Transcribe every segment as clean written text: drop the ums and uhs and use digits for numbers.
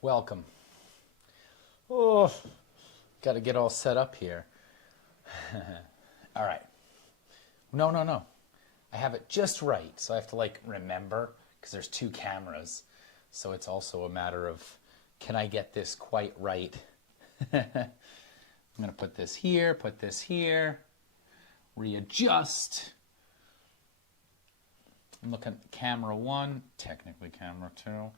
Welcome. Oh, got to get all set up here. All right. No, no, no. I have it just right. So I have to remember because there's two cameras. So it's also a matter of can I get this quite right? I'm going to put this here, readjust. I'm looking at camera one, technically camera two,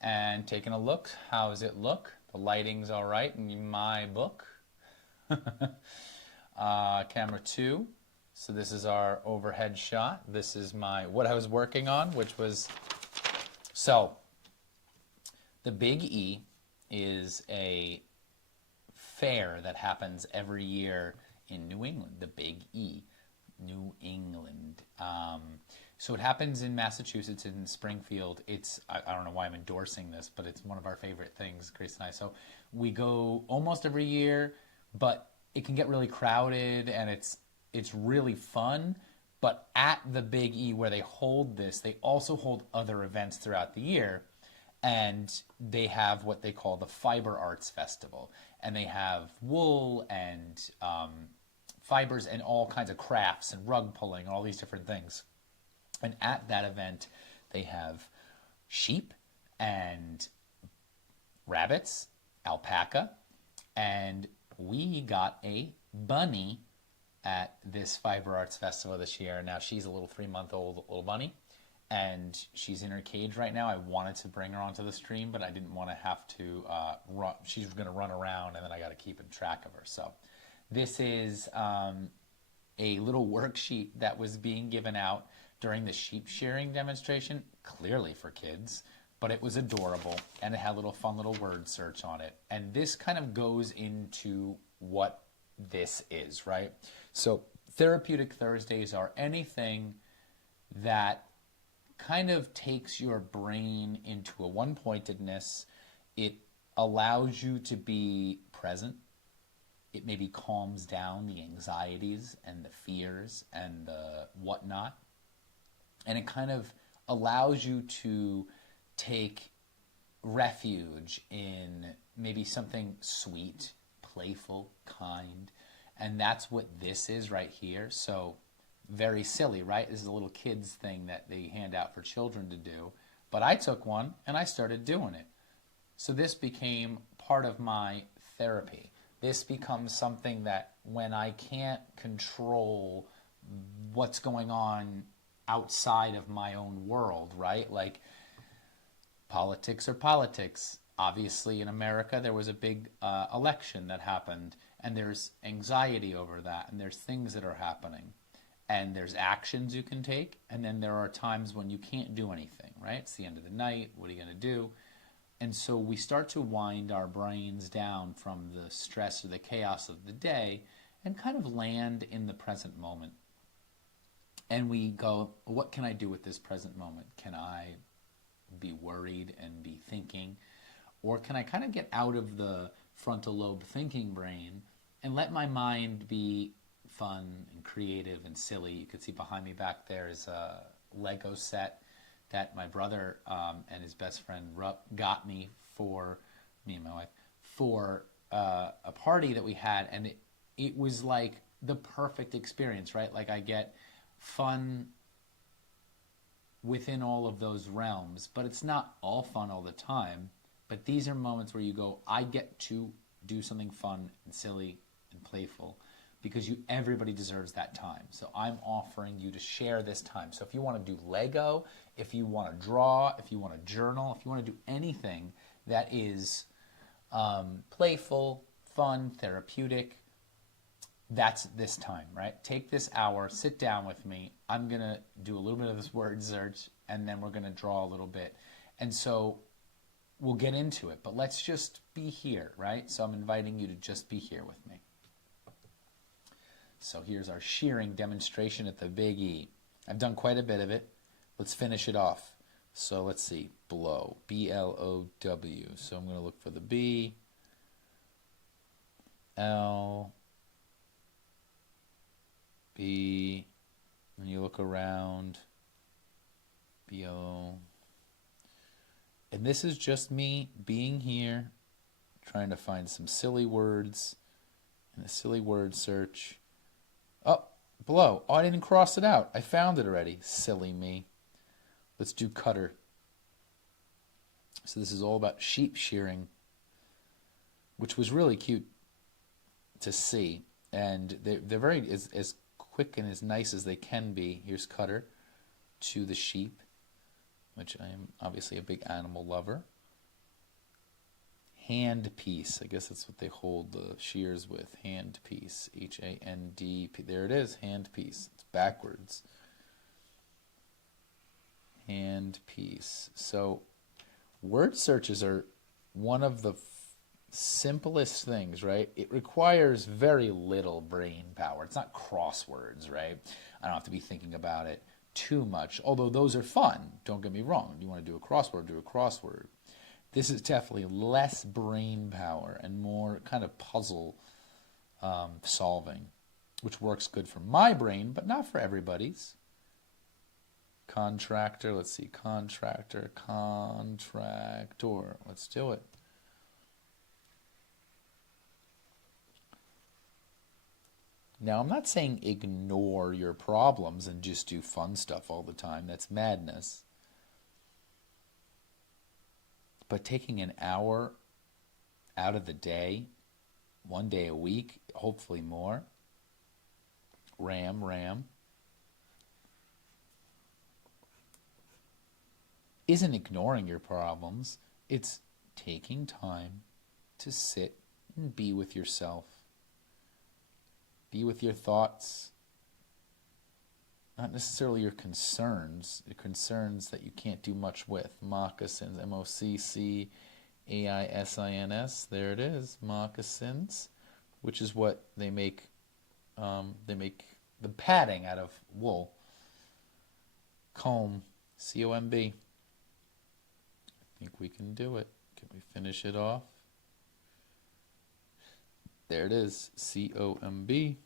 and taking a look. How does it look? The lighting's all right in my book. Camera two. So this is our overhead shot. This is what I was working on, which was, so the Big E is a fair that happens every year in New England, the Big E, New England. So it happens in Massachusetts, in Springfield. I don't know why I'm endorsing this, but it's one of our favorite things, Grace and I. So we go almost every year, but it can get really crowded and it's really fun. But at the Big E where they hold this, they also hold other events throughout the year. And they have what they call the Fiber Arts Festival. And they have wool and fibers and all kinds of crafts and rug pulling and all these different things. And at that event, they have sheep and rabbits, alpaca, and we got a bunny at this Fiber Arts Festival this year. Now she's a little 3-month-old little bunny, and she's in her cage right now. I wanted to bring her onto the stream, but I didn't want to have to run. She's going to run around, and then I got to keep in track of her. So this is a little worksheet that was being given out during the sheep shearing demonstration, clearly for kids, but it was adorable, and it had fun little word search on it. And this kind of goes into what this is, right? So Therapeutic Thursdays are anything that kind of takes your brain into a one-pointedness. It allows you to be present. It maybe calms down the anxieties and the fears and the whatnot. And it kind of allows you to take refuge in maybe something sweet, playful, kind. And that's what this is right here. So very silly, right? This is a little kids thing that they hand out for children to do. But I took one and I started doing it. So this became part of my therapy. This becomes something that when I can't control what's going on outside of my own world, right? Like politics are politics. Obviously in America there was a big election that happened, and there's anxiety over that, and there's things that are happening, and there's actions you can take, and then there are times when you can't do anything, right? It's the end of the night. What are you going to do? And so we start to wind our brains down from the stress or the chaos of the day and kind of land in the present moment. And we go, what can I do with this present moment? Can I be worried and be thinking? Or can I kind of get out of the frontal lobe thinking brain and let my mind be fun and creative and silly? You can see behind me back there is a Lego set that my brother and his best friend got me for me and my wife for a party that we had, and it was like the perfect experience, right? Like I get fun within all of those realms, but it's not all fun all the time. But these are moments where you go, I get to do something fun and silly and playful because everybody deserves that time. So I'm offering you to share this time. So if you want to do Lego, if you want to draw, if you want to journal, if you want to do anything that is playful, fun, therapeutic, that's this time, right? Take this hour, sit down with me. I'm going to do a little bit of this word search, and then we're going to draw a little bit. And so we'll get into it, but let's just be here, right? So I'm inviting you to just be here with me. So here's our shearing demonstration at the Big E. I've done quite a bit of it. Let's finish it off. So let's see, blow, B-L-O-W. So I'm going to look for the B, L, B, and you look around, B-O, And this is just me being here, trying to find some silly words in a silly word search. Oh, below. Oh, I didn't cross it out. I found it already. Silly me. Let's do cutter. So this is all about sheep shearing, which was really cute to see. And they're very as quick and as nice as they can be. Here's cutter to the sheep, which I am obviously a big animal lover. Hand piece. I guess that's what they hold the shears with. Hand piece. H-A-N-D-P. There it is. Hand piece. It's backwards. Hand piece. So word searches are one of the simplest things, right? It requires very little brain power. It's not crosswords, right? I don't have to be thinking about it too much, although those are fun. Don't get me wrong. You want to do a crossword, do a crossword. This is definitely less brain power and more kind of puzzle solving, which works good for my brain, but not for everybody's. Contractor, let's see, contractor, contractor. Let's do it. Now, I'm not saying ignore your problems and just do fun stuff all the time. That's madness. But taking an hour out of the day, one day a week, hopefully more, RAM, isn't ignoring your problems. It's taking time to sit and be with yourself. Be with your thoughts. Not necessarily your concerns, the concerns that you can't do much with. Moccasins, M-O-C-C-A-I-S-I-N-S. There it is, moccasins, which is what they make. They make the padding out of wool. Comb, C-O-M-B. I think we can do it. Can we finish it off? There it is, C-O-M-B.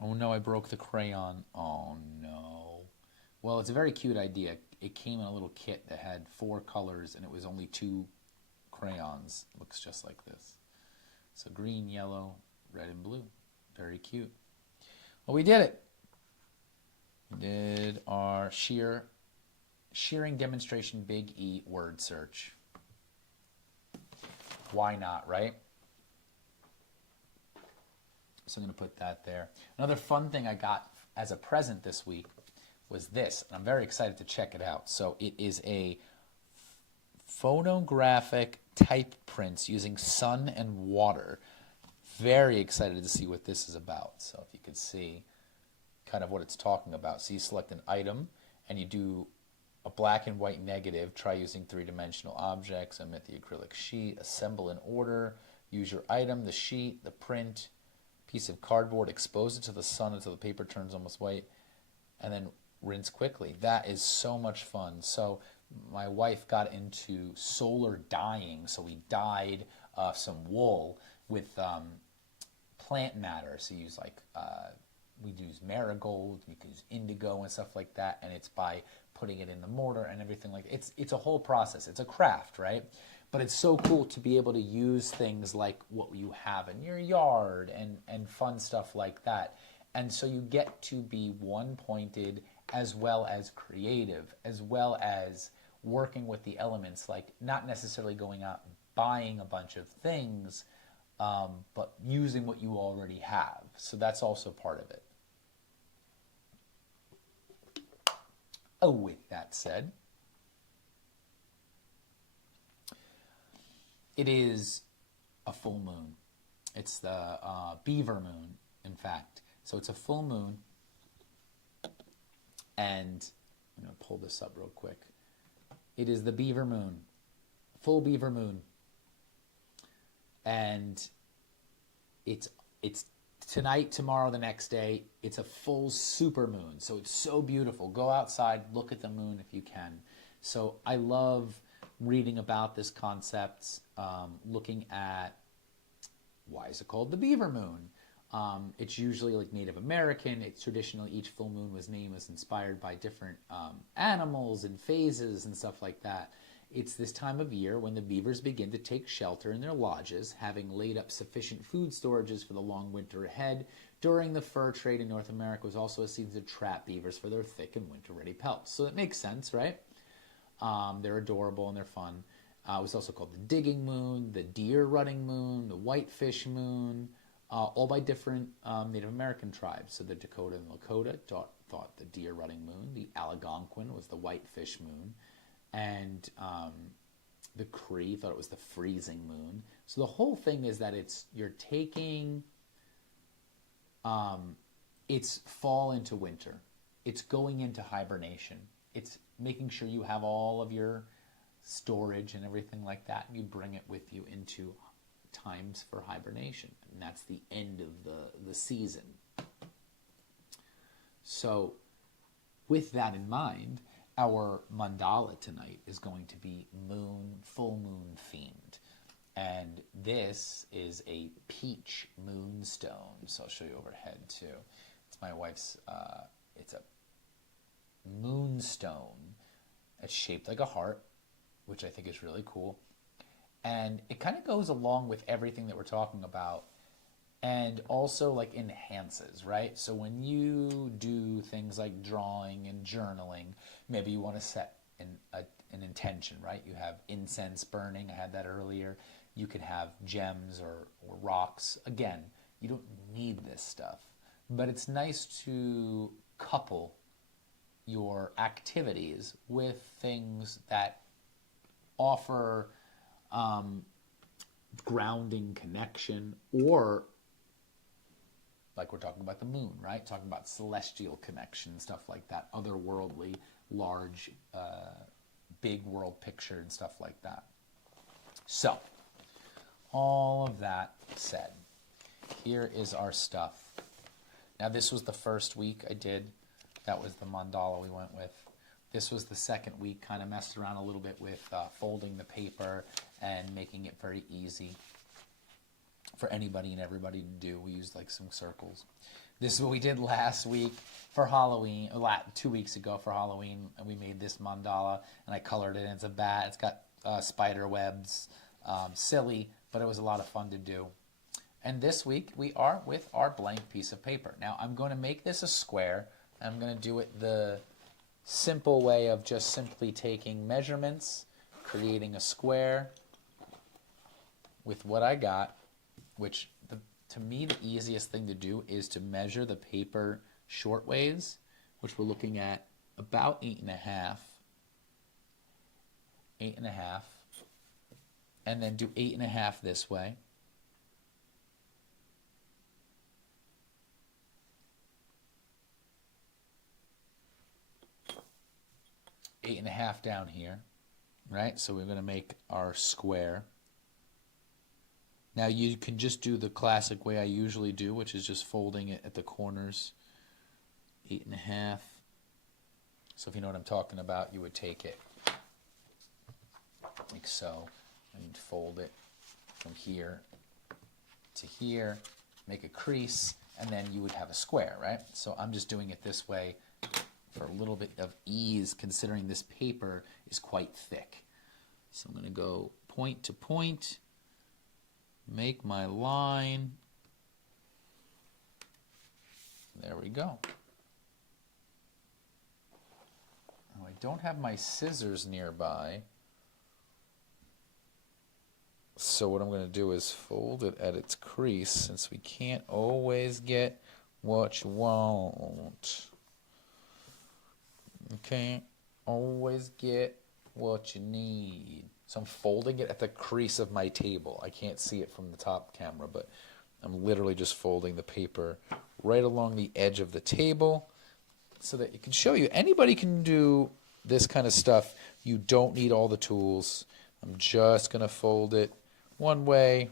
Oh no, I broke the crayon. Oh no. Well, it's a very cute idea. It came in a little kit that had 4 colors and it was only 2 crayons. It looks just like this. So green, yellow, red, and blue. Very cute. Well, we did it. We did our shearing demonstration, big E word search. Why not, right? So I'm going to put that there. Another fun thing I got as a present this week was this, and I'm very excited to check it out. So it is a photographic type prints using sun and water. Very excited to see what this is about. So if you could see kind of what it's talking about. So you select an item and you do a black and white negative. Try using 3-dimensional objects. Omit the acrylic sheet. Assemble in order. Use your item, the sheet, the print, piece of cardboard, expose it to the sun until the paper turns almost white, and then rinse quickly. That is so much fun. So my wife got into solar dyeing, so we dyed some wool with plant matter. So you use we use marigold, you can use indigo and stuff like that, and it's by putting it in the mortar and everything like that. It's a whole process. It's a craft, right? But it's so cool to be able to use things like what you have in your yard and fun stuff like that. And so you get to be one-pointed as well as creative, as well as working with the elements, like not necessarily going out and buying a bunch of things, but using what you already have. So that's also part of it. Oh, with that said, it is a full moon. It's the beaver moon, in fact. So it's a full moon, and I'm going to pull this up real quick. It is the beaver moon, full beaver moon, and it's tonight, tomorrow, the next day. It's a full super moon, so it's so beautiful. Go outside, look at the moon if you can. So I love reading about this concept, looking at why is it called the beaver moon, It's usually like Native American. It's traditionally each full moon was inspired by different animals and phases and stuff like that. It's this time of year when the beavers begin to take shelter in their lodges, having laid up sufficient food storages for the long winter ahead. During the fur trade in North America was also a season to trap beavers for their thick and winter-ready pelts. So it makes sense, right? They're adorable and they're fun. It was also called the digging moon, the deer rutting moon, the whitefish moon, all by different Native American tribes. So the Dakota and Lakota thought the deer rutting moon, the Algonquin was the whitefish moon, and the Cree thought it was the freezing moon. So the whole thing is that you're taking it's fall into winter. It's going into hibernation. It's making sure you have all of your storage and everything like that. You bring it with you into times for hibernation, and that's the end of the season. So with that in mind, our mandala tonight is going to be full moon themed. And this is a peach moonstone. So I'll show you overhead too. It's my wife's, it's a moonstone. It's shaped like a heart, which I think is really cool. And it kind of goes along with everything that we're talking about and also like enhances, right? So when you do things like drawing and journaling, maybe you want to set an intention, right? You have incense burning. I had that earlier. You could have gems or rocks. Again, you don't need this stuff, but it's nice to couple your activities with things that offer grounding connection, or like we're talking about the moon, right? Talking about celestial connection, stuff like that, otherworldly, large, big world picture and stuff like that. So, all of that said, here is our stuff. Now, this was the first week I did. That was the mandala we went with. This was the second week, kind of messed around a little bit with folding the paper and making it very easy for anybody and everybody to do. We used like some circles. This is what we did last week for Halloween, 2 weeks ago for Halloween, and we made this mandala, and I colored it, and it's a bat. It's got spider webs. Silly, but it was a lot of fun to do. And this week, we are with our blank piece of paper. Now, I'm going to make this a square. I'm going to do it the simple way of just simply taking measurements, creating a square with what I got, which to me the easiest thing to do is to measure the paper short ways, which we're looking at about 8.5, and then do 8.5 this way. Eight and a half down here, right? So we're going to make our square. Now you can just do the classic way I usually do, which is just folding it at the corners. 8.5. So if you know what I'm talking about, you would take it like so, and you'd fold it from here to here, make a crease, and then you would have a square, right? So I'm just doing it this way for a little bit of ease, considering this paper is quite thick. So I'm going to go point to point, make my line. There we go. Now, I don't have my scissors nearby, so what I'm going to do is fold it at its crease, since we can't always get what you want. Okay, always get what you need. So I'm folding it at the crease of my table. I can't see it from the top camera, but I'm literally just folding the paper right along the edge of the table so that it can show you. Anybody can do this kind of stuff. You don't need all the tools. I'm just going to fold it one way,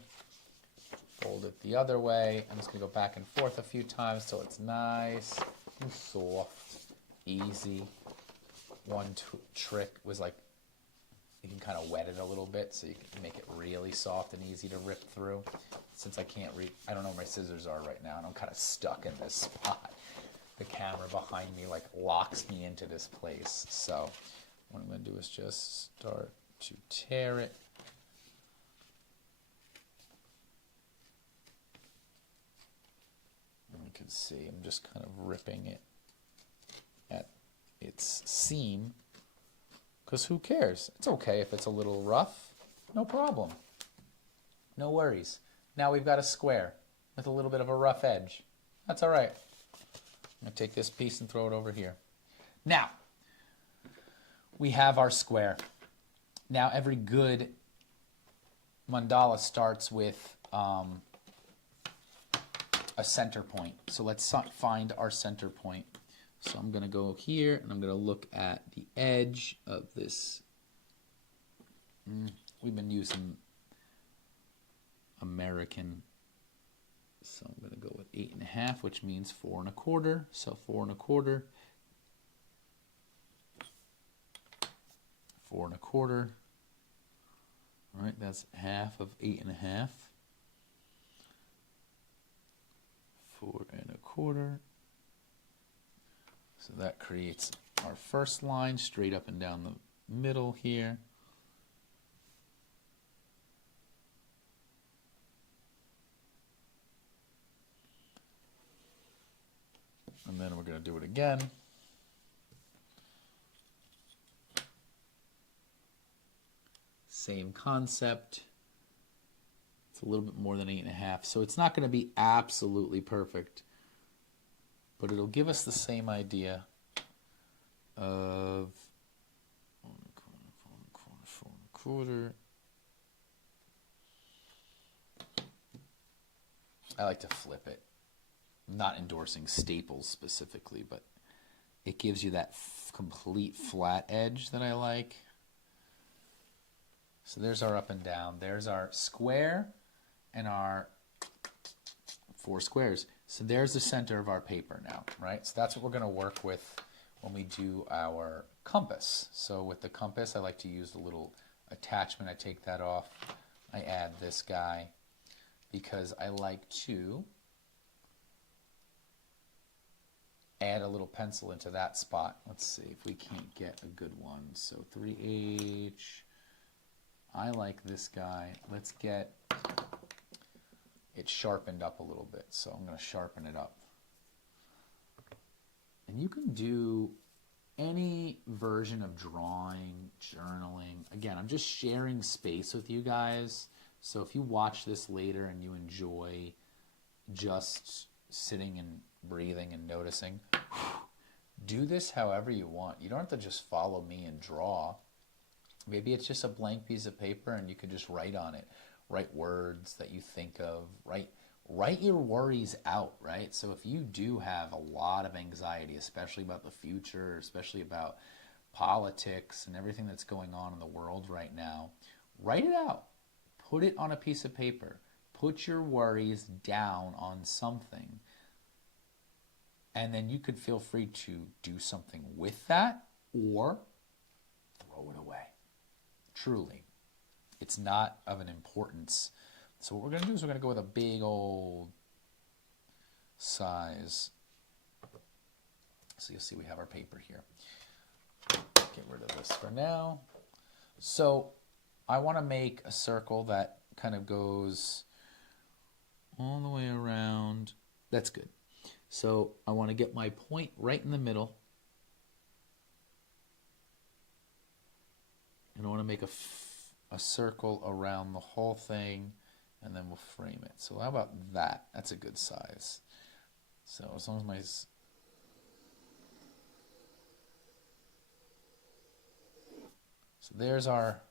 fold it the other way. I'm just going to go back and forth a few times till it's nice and soft, easy. One trick was like you can kind of wet it a little bit so you can make it really soft and easy to rip through. Since I can't read, I don't know where my scissors are right now, and I'm kind of stuck in this spot. The camera behind me like locks me into this place. So what I'm going to do is just start to tear it. And you can see I'm just kind of ripping it at its seam, because who cares? It's okay if it's a little rough. No problem. No worries. Now we've got a square with a little bit of a rough edge. That's all right. I'm going to take this piece and throw it over here. Now, we have our square. Now, every good mandala starts with a center point. So let's find our center point. So I'm going to go here, and I'm going to look at the edge of this. We've been using American, so I'm going to go with 8.5, which means 4 1/4. So 4 1/4, 4 1/4. All right, that's half of 8.5. 4 1/4. So that creates our first line straight up and down the middle here. And then we're going to do it again. Same concept. It's a little bit more than 8.5. So it's not going to be absolutely perfect, but it'll give us the same idea of 4 1/4. I like to flip it. I'm not endorsing staples specifically, but it gives you that complete flat edge that I like. So there's our up and down. There's our square and our 4 squares. So there's the center of our paper now, right? So that's what we're going to work with when we do our compass. So with the compass, I like to use the little attachment. I take that off. I add this guy because I like to add a little pencil into that spot. Let's see if we can't get a good one. So 3H. I like this guy. Let's get it sharpened up a little bit. So I'm going to sharpen it up. And you can do any version of drawing, journaling. Again, I'm just sharing space with you guys. So if you watch this later and you enjoy just sitting and breathing and noticing, do this however you want. You don't have to just follow me and draw. Maybe it's just a blank piece of paper and you could just write on it. Write words that you think of. Write your worries out, right? So if you do have a lot of anxiety, especially about the future, especially about politics and everything that's going on in the world right now, write it out. Put it on a piece of paper. Put your worries down on something. And then you could feel free to do something with that or throw it away. Truly. It's not of an importance. So what we're going to do is we're going to go with a big old size. So you'll see we have our paper here. Get rid of this for now. So I want to make a circle that kind of goes all the way around. That's good. So I want to get my point right in the middle. And I want to make a circle around the whole thing, and then we'll frame it. So how about that? That's a good size. So as long as my... So there's our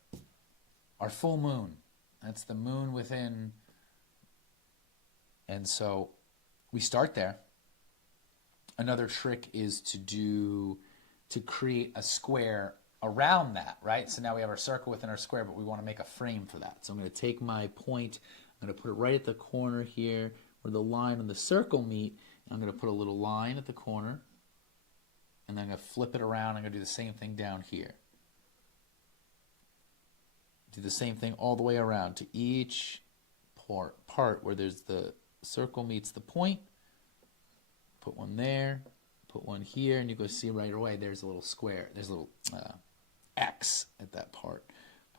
full moon. That's the moon within. And so we start there. Another trick is to create a square around that, right? So now we have our circle within our square, but we want to make a frame for that. So I'm going to take my point, I'm going to put it right at the corner here where the line and the circle meet. And I'm going to put a little line at the corner, and then I'm going to flip it around. I'm going to do the same thing down here. Do the same thing all the way around to each part where there's the circle meets the point. Put one there, put one here, and you go see right away there's a little square. There's a little X at that part.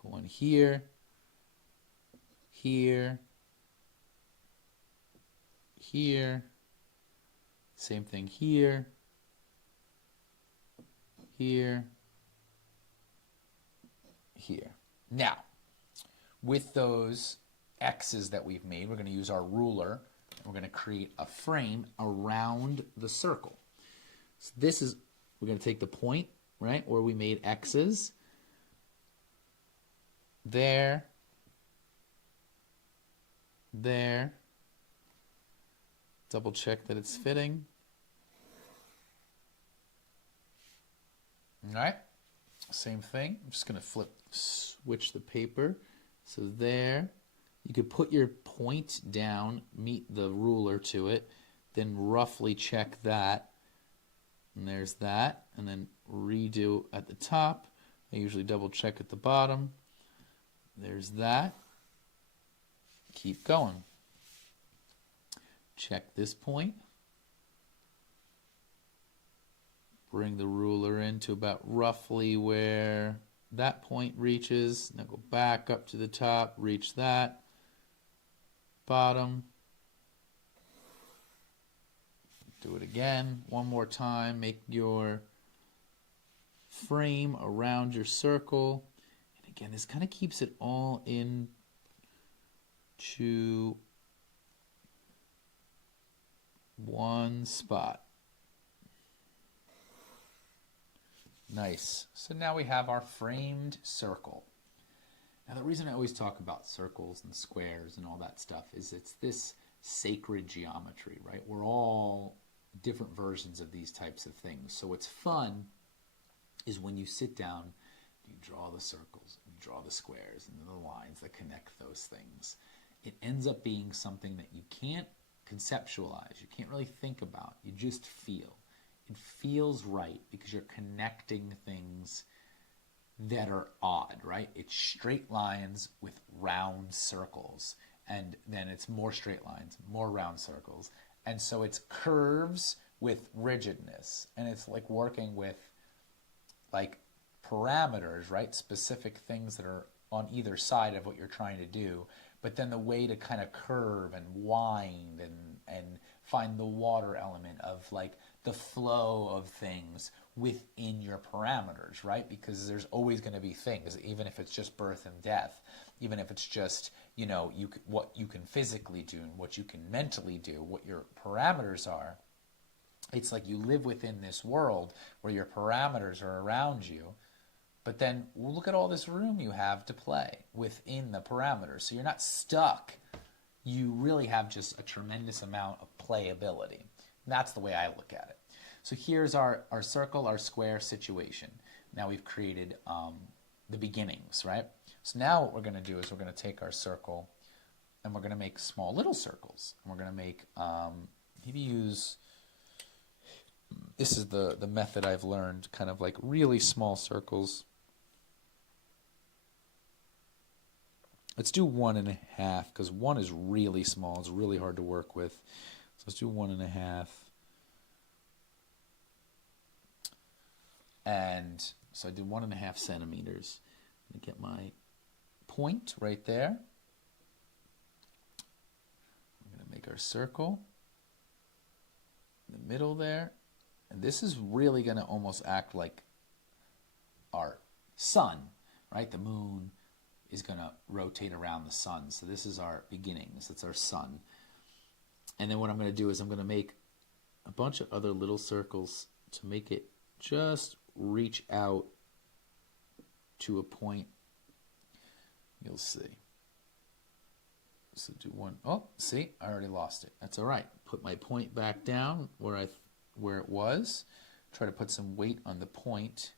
Put one here, here, here. Same thing here, here, here. Now, with those X's that we've made, we're going to use our ruler. And we're going to create a frame around the circle. So this is, we're going to take the point, right, where we made X's. There, there. Double check that it's fitting. All right, same thing. I'm just going to switch the paper. So there, you could put your point down, meet the ruler to it, then roughly check that. And there's that, and then redo at the top. I usually double check at the bottom. There's that. Keep going. Check this point. Bring the ruler into about roughly where that point reaches. Now go back up to the top, reach that. Bottom. Do it again one more time. Make your frame around your circle. And again, this kind of keeps it all in to one spot. Nice. So now we have our framed circle. Now the reason I always talk about circles and squares and all that stuff is it's this sacred geometry, right? We're all different versions of these types of things. So what's fun is when you sit down, you draw the circles, you draw the squares, and the lines that connect those things. It ends up being something that you can't conceptualize, you can't really think about, you just feel. It feels right because you're connecting things that are odd, right? It's straight lines with round circles, and then it's more straight lines, more round circles. And so it's curves with rigidness, and it's like working with like parameters, right? Specific things that are on either side of what you're trying to do, but then the way to kind of curve and wind and find the water element of like the flow of things within your parameters, right? Because there's always going to be things, even if it's just birth and death, even if it's just, you know, what you can physically do and what you can mentally do, what your parameters are. It's like you live within this world where your parameters are around you, but then look at all this room you have to play within the parameters. So you're not stuck. You really have just a tremendous amount of playability. And that's the way I look at it. So here's our circle, our square situation. Now we've created the beginnings, right? So now what we're going to do is we're going to take our circle and we're going to make small little circles. And we're going to make, maybe use, this is the method I've learned, kind of like really small circles. Let's do 1.5 because 1 is really small. It's really hard to work with. So let's do 1.5. And so I did 1.5 centimeters. I'm going to get my point right there. We're going to make our circle in the middle there. And this is really going to almost act like our sun, right? The moon is going to rotate around the sun. So this is our beginnings. It's our sun. And then what I'm going to do is I'm going to make a bunch of other little circles to make it just reach out to a point. You'll see. So do one. Oh, see, I already lost it. That's all right. Put my point back down where it was. Try to put some weight on the point.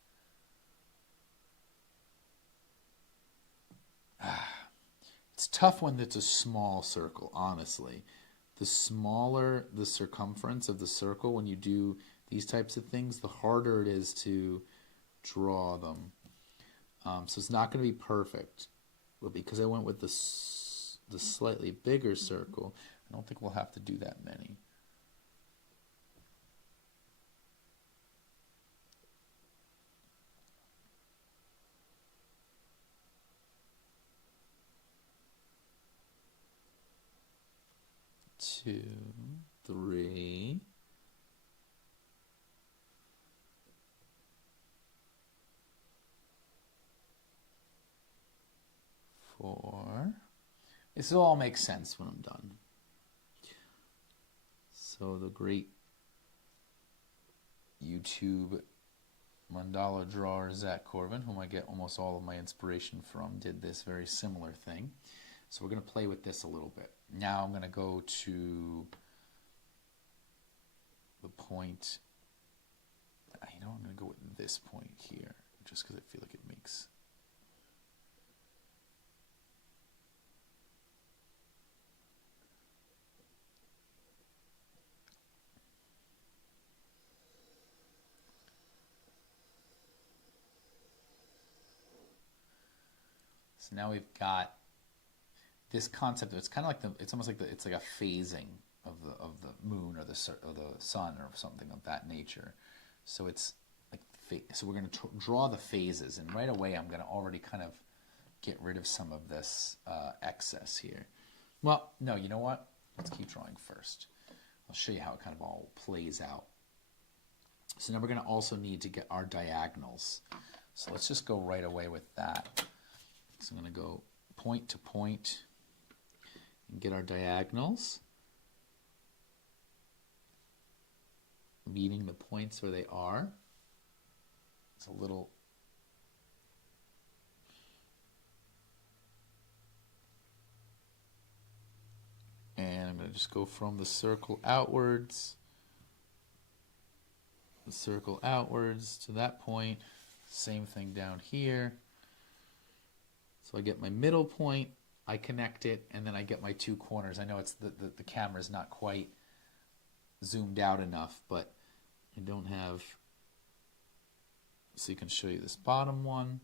It's tough when it's a small circle, honestly. The smaller the circumference of the circle when you do these types of things, the harder it is to draw them. So it's not going to be perfect. But because I went with the slightly bigger circle, I don't think we'll have to do that many. Two, three, four. This will all make sense when I'm done. So the great YouTube mandala drawer Zach Corbin, whom I get almost all of my inspiration from, did this very similar thing. So we're going to play with this a little bit. Now I'm going to go to the point. I'm going to go with this point here, just because I feel like it makes. So now we've got this concept. It's kind of like it's almost like it's like a phasing of the moon or the sun or something of that nature. So it's like so we're going to draw the phases, and right away I'm going to already kind of get rid of some of this excess here. Well, no, you know what? Let's keep drawing first. I'll show you how it kind of all plays out. So now we're going to also need to get our diagonals. So let's just go right away with that. So I'm going to go point to point and get our diagonals, meeting the points where they are. It's a little and I'm going to just go from the circle outwards to that point. Same thing down here. So I get my middle point, I connect it, and then I get my two corners. I know it's the camera's not quite zoomed out enough, but I don't have, so you can show you this bottom one,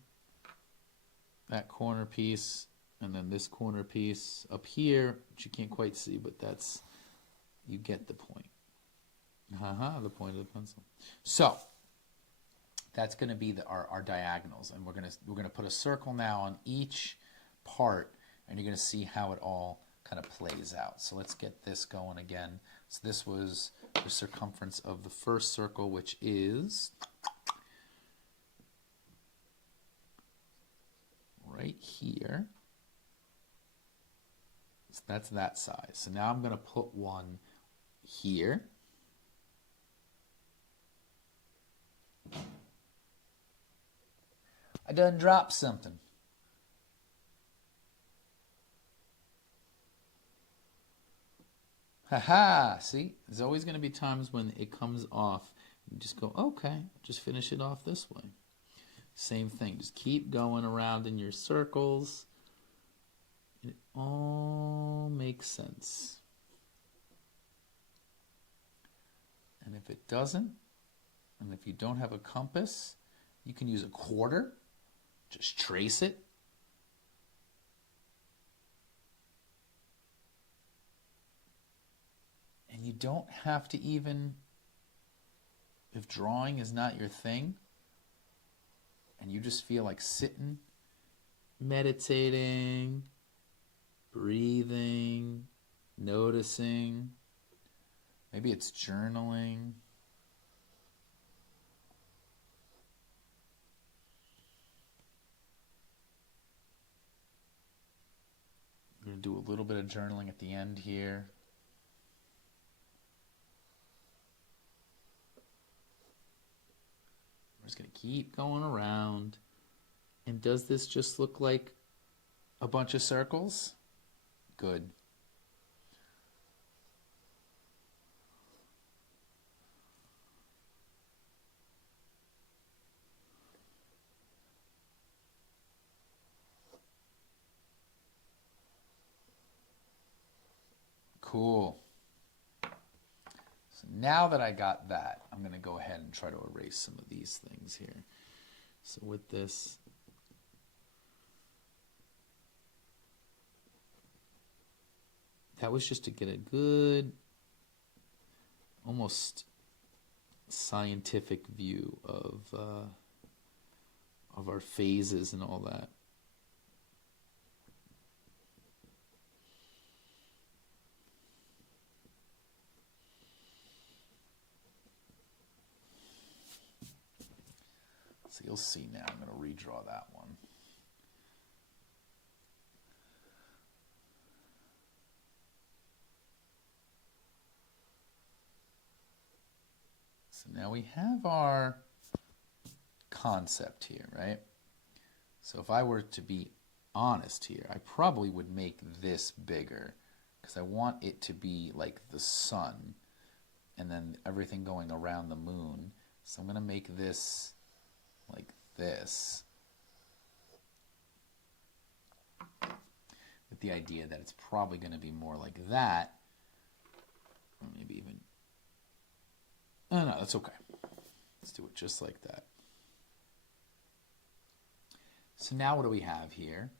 that corner piece, and then this corner piece up here, which you can't quite see, but that's, you get the point. The point of the pencil. So that's going to be our diagonals, and we're going to put a circle now on each part, and you're going to see how it all kind of plays out. So let's get this going again. So this was the circumference of the first circle, which is right here. So that's that size. So now I'm going to put one here. I done dropped something. Haha, see? There's always going to be times when it comes off. You just go, okay, just finish it off this way. Same thing. Just keep going around in your circles. It all makes sense. And if it doesn't, and if you don't have a compass, you can use a quarter. Just trace it. And you don't have to even, if drawing is not your thing, and you just feel like sitting, meditating, breathing, noticing, maybe it's journaling. I'm going to do a little bit of journaling at the end here. We're just going to keep going around. And does this just look like a bunch of circles? Good. Cool. So now that I got that, I'm going to go ahead and try to erase some of these things here. So with this, that was just to get a good, almost scientific view of our phases and all that. So you'll see now. I'm going to redraw that one. So now we have our concept here, right? So if I were to be honest here, I probably would make this bigger because I want it to be like the sun and then everything going around the moon. So I'm going to make this like this, with the idea that it's probably going to be more like that, or maybe even, oh no, that's okay. Let's do it just like that. So now what do we have here?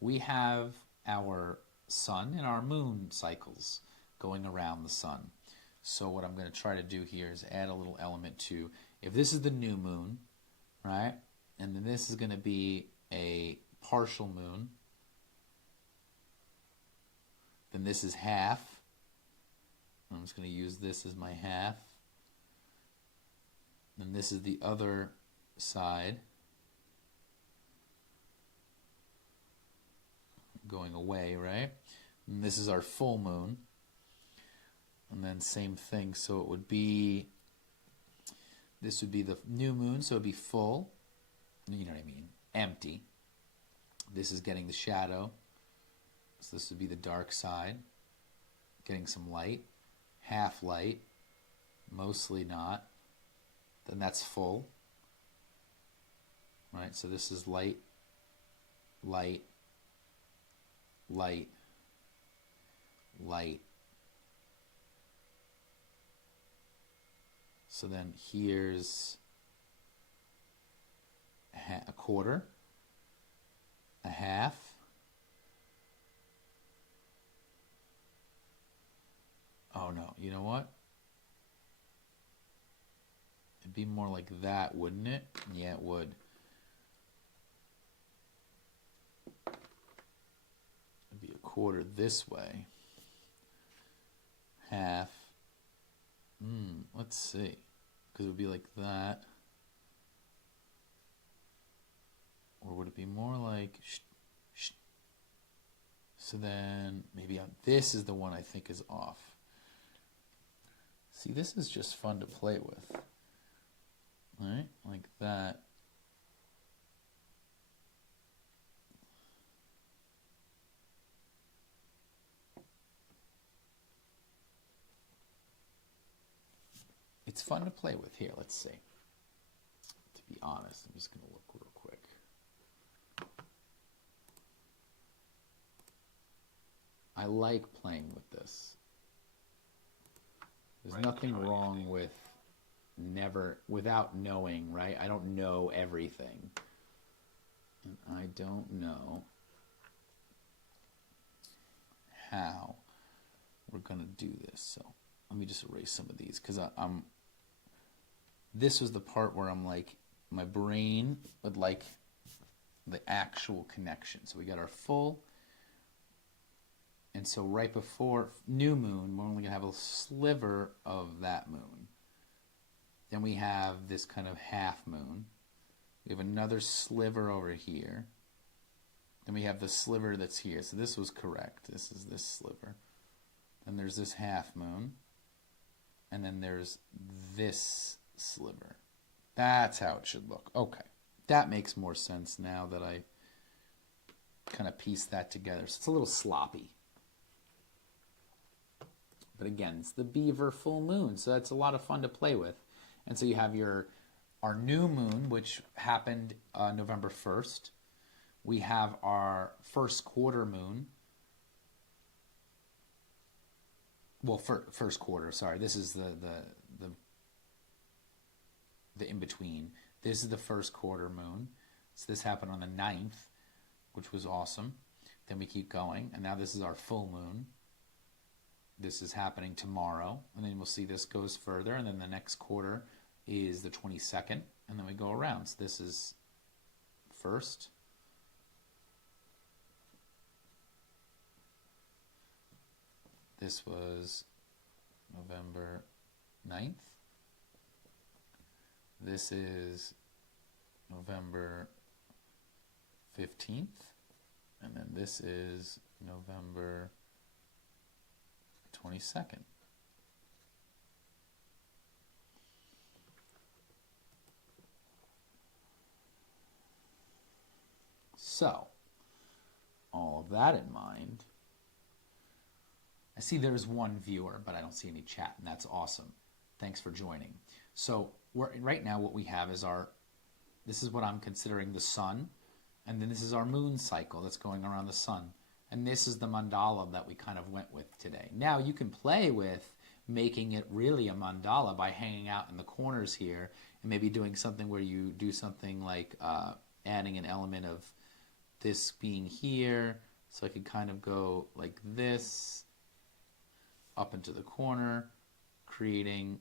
We have our sun and our moon cycles going around the sun. So what I'm going to try to do here is add a little element to, if this is the new moon, right? And then this is going to be a partial moon. Then this is half. I'm just going to use this as my half. Then this is the other side. Going away, right? And this is our full moon. And then same thing, so it would be, this would be the new moon, so it would be full, you know what I mean, empty. This is getting the shadow, so this would be the dark side, getting some light, half light, mostly not, then that's full, right? So this is light, light, light, light. So then here's a quarter, a half, oh no, you know what? It'd be more like that, wouldn't it? Yeah, it would. It'd be a quarter this way, half. Let's see, because it would be like that, or would it be more like so then maybe this is the one I think is off. See, this is just fun to play with, right? Like that. It's fun to play with. Here, let's see. To be honest, I'm just going to look real quick. I like playing with this. There's nothing wrong with without knowing, right? I don't know everything. And I don't know how we're going to do this. So let me just erase some of these because I'm this was the part where I'm like, my brain would like the actual connection. So we got our full, and so right before new moon, we're only going to have a sliver of that moon. Then we have this kind of half moon. We have another sliver over here. Then we have the sliver that's here. So this was correct. This is this sliver. Then there's this half moon. And then there's this sliver. That's how it should look. Okay. That makes more sense now that I kind of piece that together. So it's a little sloppy. But again, it's the beaver full moon, so that's a lot of fun to play with. And so you have our new moon, which happened November 1st. We have our first quarter moon. Well, first quarter, sorry. This is the in-between. This is the first quarter moon. So this happened on the 9th, which was awesome. Then we keep going, and now this is our full moon. this is happening tomorrow, and then we'll see this goes further, and then the next quarter is the 22nd, and then we go around. So this is first. This was November 9th. This is November 15th. And then this is November 22nd. So, all of that in mind, I see there's one viewer, but I don't see any chat, and that's awesome. Thanks for joining. So right now what we have is this is what I'm considering the sun, and then this is our moon cycle that's going around the sun. And this is the mandala that we kind of went with today. Now you can play with making it really a mandala by hanging out in the corners here and maybe doing something where you do something like adding an element of this being here. So I could kind of go like this up into the corner, creating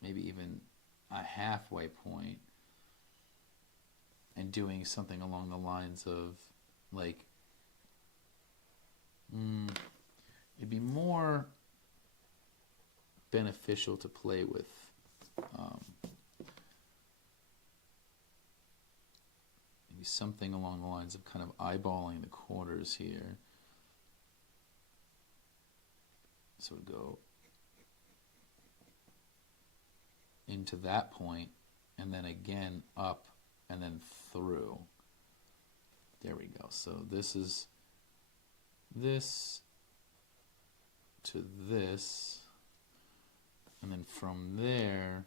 maybe even a halfway point, and doing something along the lines of like, it'd be more beneficial to play with maybe something along the lines of kind of eyeballing the corners here. So we go into that point, and then again up, and then through. There we go. So this is this to this, and then from there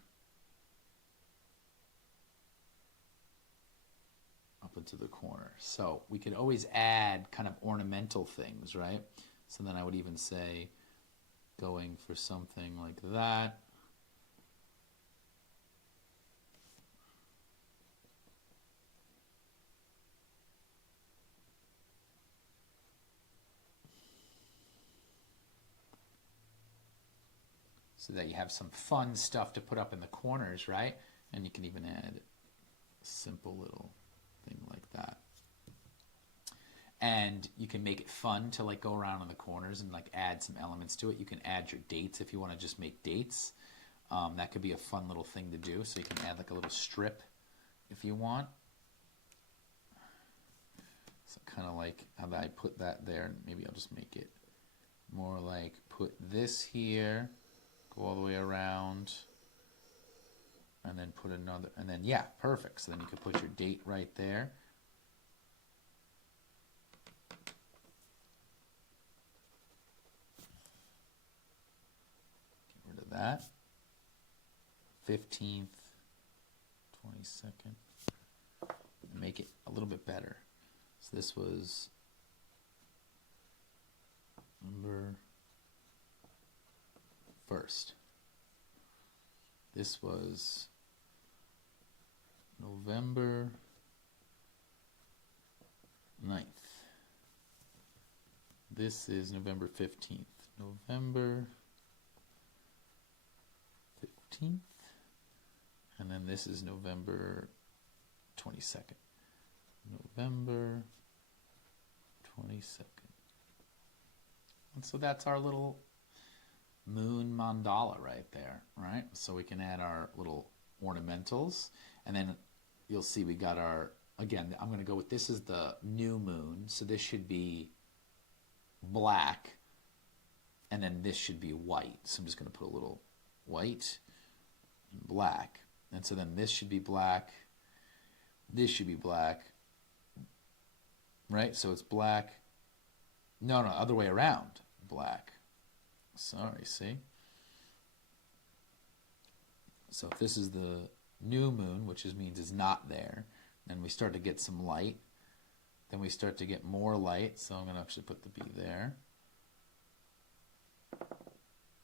up into the corner. So we could always add kind of ornamental things, right? So then I would even say going for something like that. So that you have some fun stuff to put up in the corners, right? And you can even add a simple little thing like that. And you can make it fun to like go around in the corners and like add some elements to it. You can add your dates if you want to just make dates. That could be a fun little thing to do. So you can add like a little strip if you want. So kind of like how I put that there. And maybe I'll just make it more like put this here, go all the way around, and then put another, and then yeah, perfect. So then you could put your date right there. Get rid of that. 15th, 22nd. And make it a little bit better. So this was November 1st. This was November 9th. This is November 15th. November 15th. And then this is November 22nd. November 22nd. And so that's our little moon mandala right there, right? So we can add our little ornamentals, and then you'll see we got our, again, I'm going to go with, this is the new moon, so this should be black, and then this should be white. So I'm just going to put a little white and black, and so then this should be black, this should be black, right? So it's black, no, other way around, black. Sorry, see? So if this is the new moon, which means it's not there, and we start to get some light, then we start to get more light, so I'm going to actually put the B there.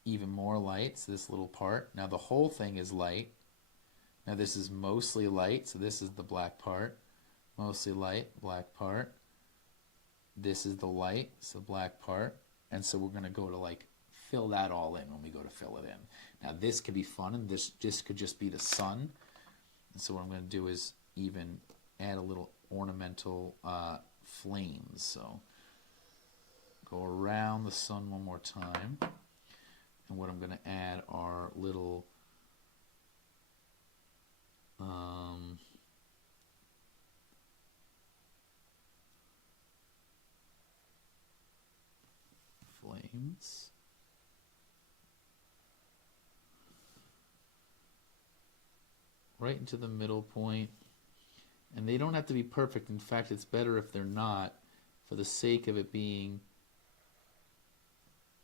Even more light, so this little part. Now the whole thing is light. Now this is mostly light, so this is the black part. Mostly light, black part. This is the light, so black part. And so we're going to go to like fill that all in when we go to fill it in. Now this could be fun, and this could just be the sun. And so what I'm going to do is even add a little ornamental flames. So go around the sun one more time. And what I'm going to add are little flames. Right into the middle point. And they don't have to be perfect. In fact, it's better if they're not, for the sake of it being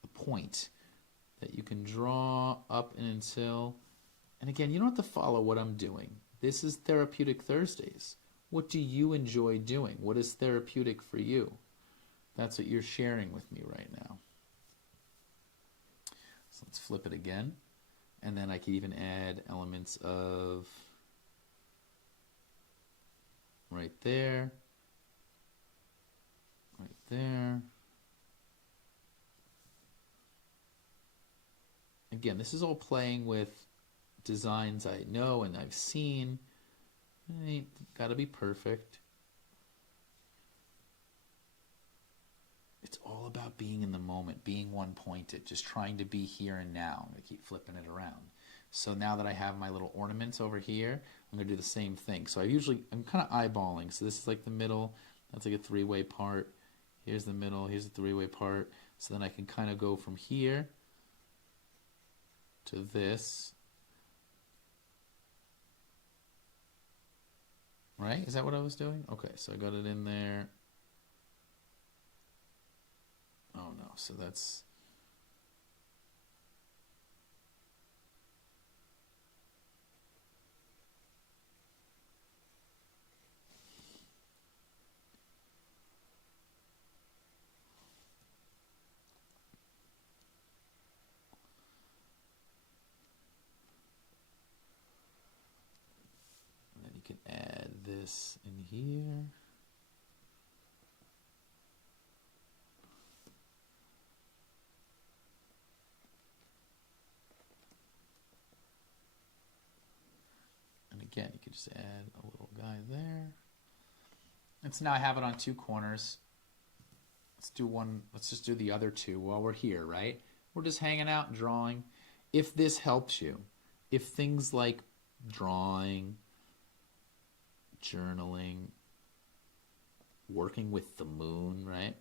a point that you can draw up and until. And again, you don't have to follow what I'm doing. This is Therapeutic Thursdays. What do you enjoy doing? What is therapeutic for you? That's what you're sharing with me right now. So let's flip it again. And then I can even add elements of right there, right there. Again, this is all playing with designs I know and I've seen. It ain't gotta be perfect. It's all about being in the moment, being one-pointed, just trying to be here and now. I'm going to keep flipping it around. So now that I have my little ornaments over here, I'm going to do the same thing. So I'm kind of eyeballing. So this is like the middle. That's like a three-way part. Here's the middle. Here's the three-way part. So then I can kind of go from here to this. Right? Is that what I was doing? Okay, so I got it in there. Oh no, so that's... And then you can add this in here. Again, you can just add a little guy there. And so now I have it on two corners. Let's just do the other two while we're here, right? We're just hanging out and drawing. If this helps you, if things like drawing, journaling, working with the moon, right?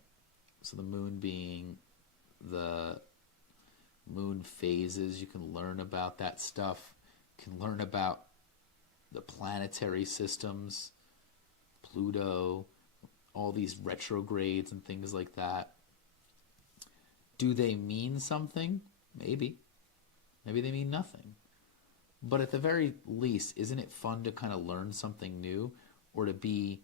So the moon being the moon phases, you can learn about that stuff. You can learn about the planetary systems, Pluto, all these retrogrades and things like that. Do they mean something? Maybe. Maybe they mean nothing. But at the very least, isn't it fun to kind of learn something new or to be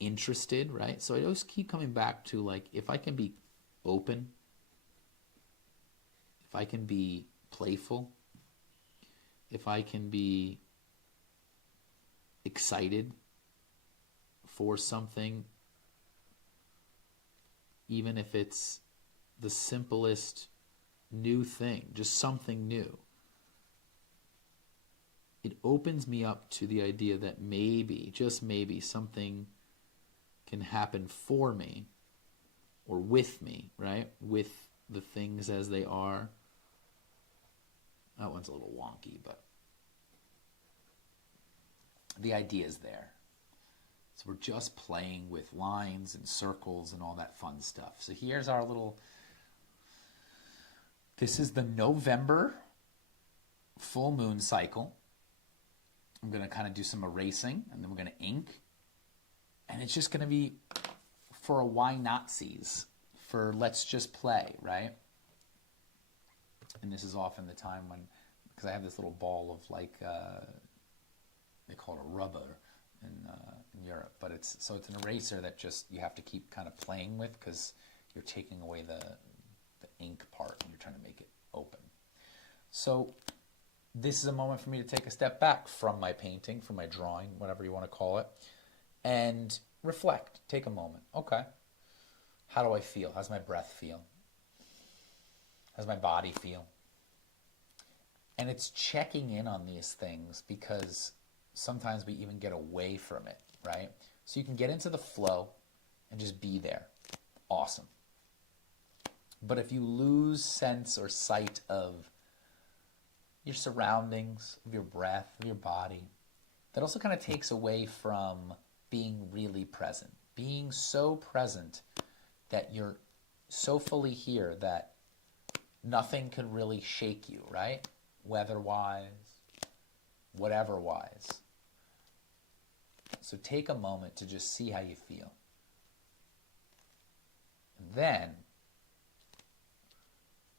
interested, right? So I always keep coming back to, like, if I can be open, if I can be playful, if I can be excited for something, even if it's the simplest new thing, just something new, it opens me up to the idea that maybe, just maybe, something can happen for me or with me, right? With the things as they are. That one's a little wonky, but the idea is there. So we're just playing with lines and circles and all that fun stuff. So here's our little, this is the November full moon cycle. I'm going to kind of do some erasing, and then we're going to ink. And it's just going to be for a why not-sies, for let's just play, right? And this is often the time when, because I have this little ball of, like, they call it a rubber in Europe, but it's an eraser that just you have to keep kind of playing with because you're taking away the ink part and you're trying to make it open. So this is a moment for me to take a step back from my painting, from my drawing, whatever you want to call it, and reflect. Take a moment. Okay. How do I feel? How's my breath feel? How's my body feel? And it's checking in on these things because sometimes we even get away from it, right? So you can get into the flow and just be there. Awesome. But if you lose sense or sight of your surroundings, of your breath, of your body, that also kind of takes away from being really present. Being so present that you're so fully here that nothing can really shake you, right? Weather-wise, whatever-wise. So take a moment to just see how you feel. And then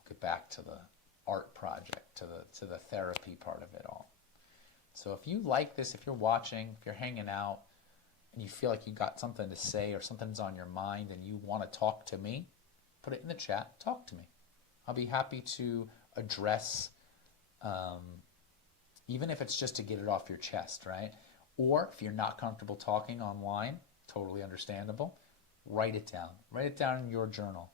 get back to the art project, to the therapy part of it all. So if you like this, if you're watching, if you're hanging out, and you feel like you got something to say or something's on your mind and you want to talk to me, put it in the chat, talk to me. I'll be happy to address, even if it's just to get it off your chest, right? Or if you're not comfortable talking online, totally understandable, write it down. Write it down in your journal.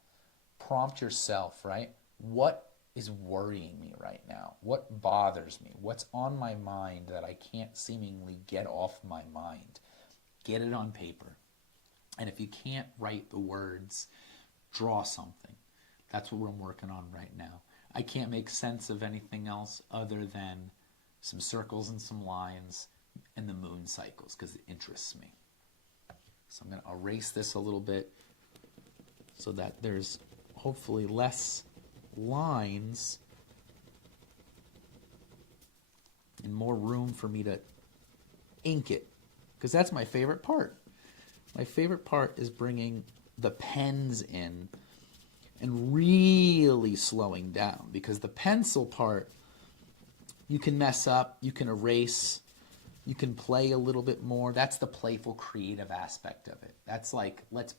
Prompt yourself, right? What is worrying me right now? What bothers me? What's on my mind that I can't seemingly get off my mind? Get it on paper. And if you can't write the words, draw something. That's what I'm working on right now. I can't make sense of anything else other than some circles and some lines and the moon cycles because it interests me. So I'm going to erase this a little bit so that there's hopefully less lines and more room for me to ink it. Because that's my favorite part. My favorite part is bringing the pens in and really slowing down. Because the pencil part, you can mess up, you can erase, you can play a little bit more. That's the playful, creative aspect of it. That's like, let's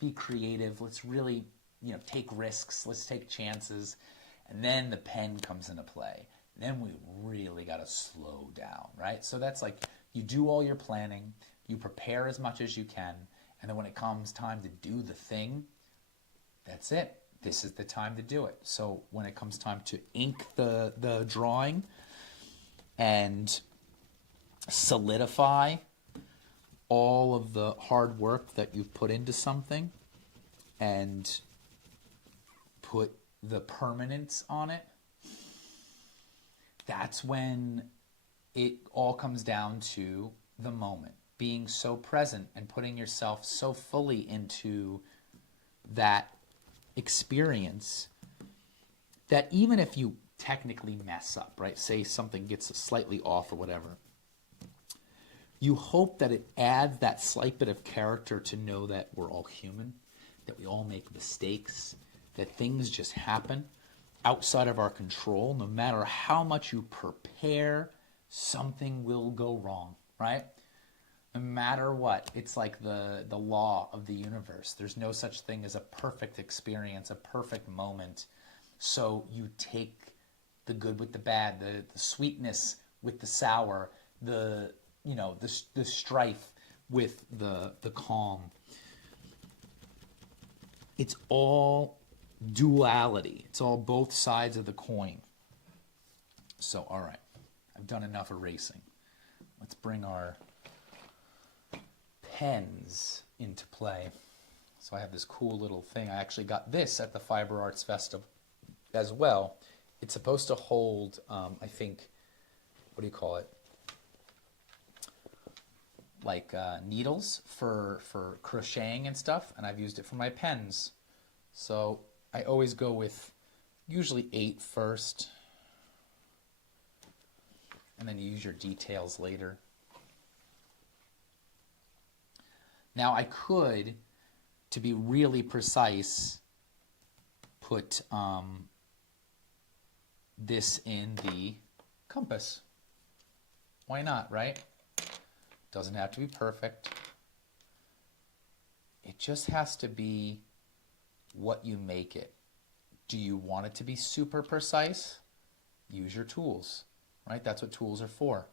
be creative. Let's really, take risks. Let's take chances. And then the pen comes into play. Then we really got to slow down, right? So that's like, you do all your planning, you prepare as much as you can, and then when it comes time to do the thing, that's it. This is the time to do it. So when it comes time to ink the drawing and solidify all of the hard work that you've put into something and put the permanence on it, that's when it all comes down to the moment, being so present and putting yourself so fully into that experience that even if you technically mess up, right, say something gets slightly off or whatever, you hope that it adds that slight bit of character to know that we're all human, that we all make mistakes, that things just happen outside of our control. No matter how much you prepare, something will go wrong, right? No matter what, it's like the law of the universe. There's no such thing as a perfect experience, a perfect moment. So you take the good with the bad, the sweetness with the sour, the strife with the calm. It's all duality. It's all both sides of the coin. So, all right, I've done enough erasing. Let's bring our pens into play. So I have this cool little thing. I actually got this at the Fiber Arts Festival as well. It's supposed to hold, I think, what do you call it? Like needles for crocheting and stuff, and I've used it for my pens. So I always go with usually 8 first, and then you use your details later. Now I could, to be really precise, put this in the compass. Why not, right? Doesn't have to be perfect. It just has to be what you make it. Do you want it to be super precise? Use your tools, right? That's what tools are for.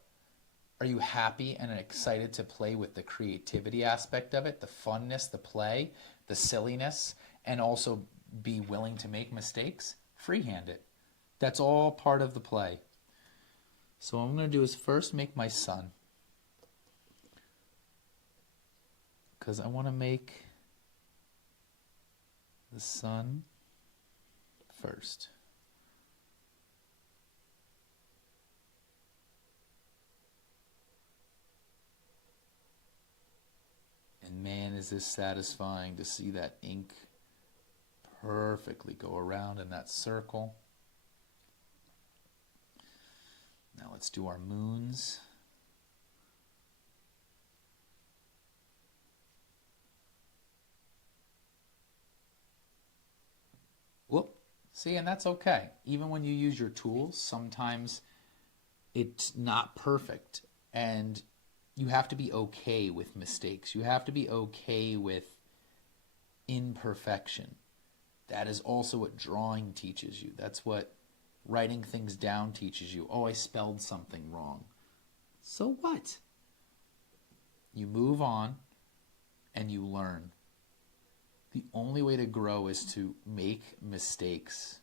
Are you happy and excited to play with the creativity aspect of it, the funness, the play? the silliness and also be willing to make mistakes, freehand it. That's all part of the play. So what I'm going to do is first make my sun, because I want to make the sun first. And man, is this satisfying to see that ink perfectly go around in that circle. Now let's do our moons. Whoop. See, and that's okay. Even when you use your tools, sometimes it's not perfect. And you have to be okay with mistakes. You have to be okay with imperfection. That is also what drawing teaches you. That's what writing things down teaches you. Oh, I spelled something wrong. So what? You move on and you learn. The only way to grow is to make mistakes.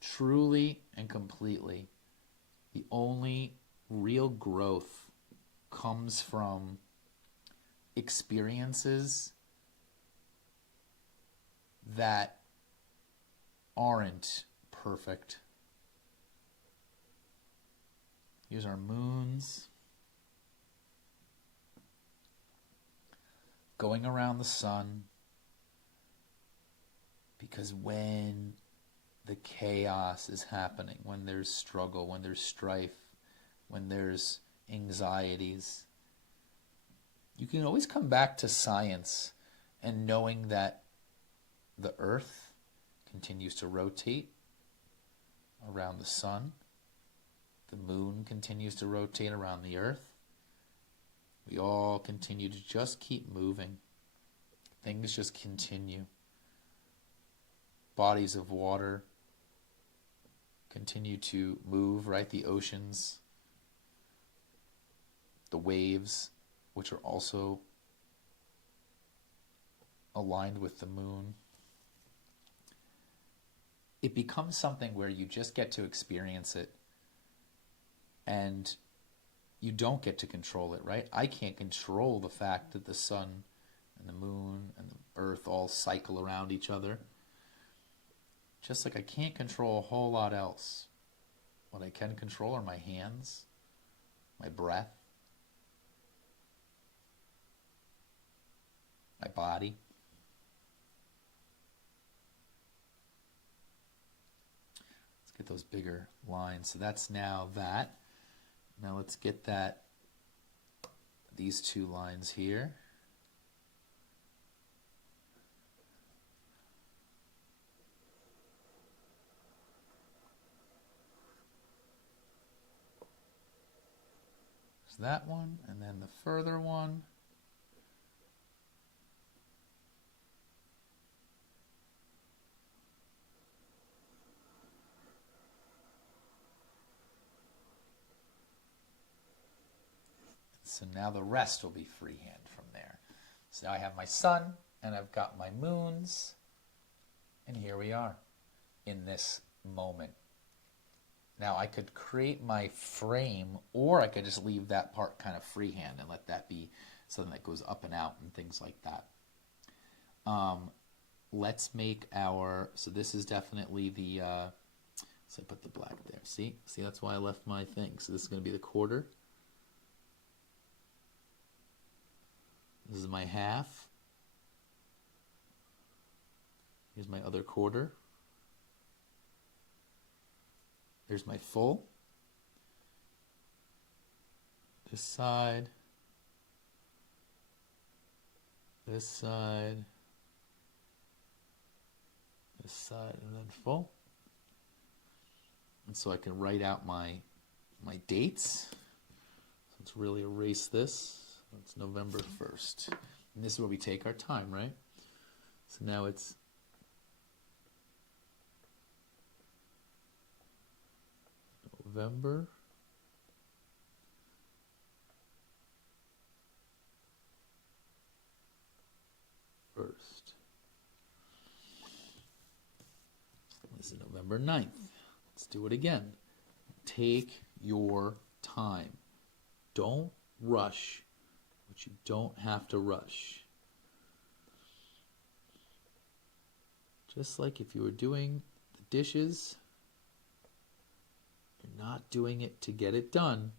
Truly and completely. The only real growth comes from experiences that aren't perfect. Here's our moons. Going around the sun. Because when the chaos is happening, when there's struggle, when there's strife, when there's anxieties, you can always come back to science and knowing that the earth continues to rotate around the sun. The moon continues to rotate around the earth. We all continue to just keep moving. Things just continue. Bodies of water continue to move, right? The oceans, the waves, which are also aligned with the moon. It becomes something where you just get to experience it and you don't get to control it, right? I can't control the fact that the sun and the moon and the earth all cycle around each other. Just like I can't control a whole lot else. What I can control are my hands, my breath, my body. Let's get those bigger lines. So that's now that. Now let's get these two lines here. So that one, and then the further one. So now the rest will be freehand from there. So now I have my sun, and I've got my moons, and here we are in this moment. Now I could create my frame, or I could just leave that part kind of freehand and let that be something that goes up and out and things like that. Let's make our, so this is definitely the, so I put the black there. See, that's why I left my thing. So this is going to be the quarter. This is my half. Here's my other quarter. There's my full. This side. This side. This side, and then full. And so I can write out my dates. Let's really erase this. It's November 1st. And this is where we take our time, right? So now it's November 1st. This is November 9th. Let's do it again. Take your time. Don't rush what you don't have to rush. Just like if you were doing the dishes, you're not doing it to get it done,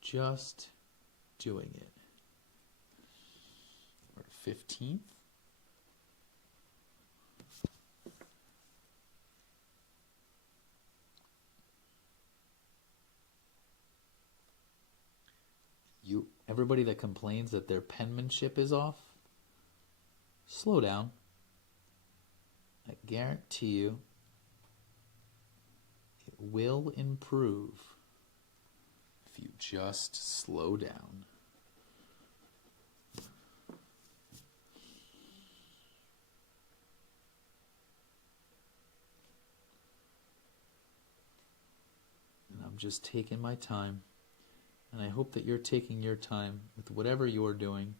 just doing it. We're 15th. Everybody that complains that their penmanship is off, slow down. I guarantee you it will improve if you just slow down. And I'm just taking my time. And I hope that you're taking your time with whatever you're doing.